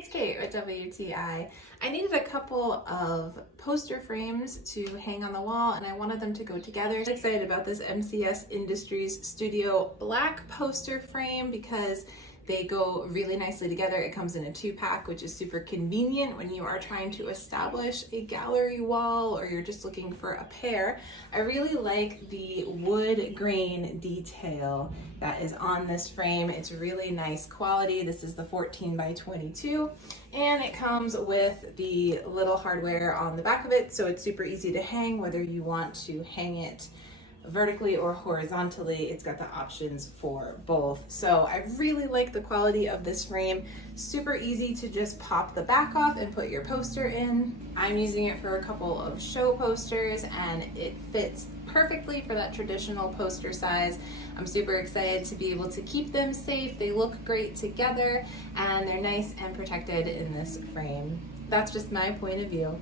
it's Kate with WTI. I needed a couple of poster frames to hang on the wall and I wanted them to go together. I'm excited about this MCS Industries Studio black poster frame because they go really nicely together. It comes in a 2-pack, which is super convenient when you are trying to establish a gallery wall or you're just looking for a pair. I really like the wood grain detail that is on this frame. It's really nice quality. This is the 14 by 22 and it comes with the little hardware on the back of it, so it's super easy to hang whether you want to hang it vertically or horizontally. It's got the options for both. So I really like the quality of this frame. Super easy to just pop the back off and put your poster in. I'm using it for a couple of show posters and it fits perfectly for that traditional poster size. I'm super excited to be able to keep them safe. They look great together and they're nice and protected in this frame. That's just my point of view.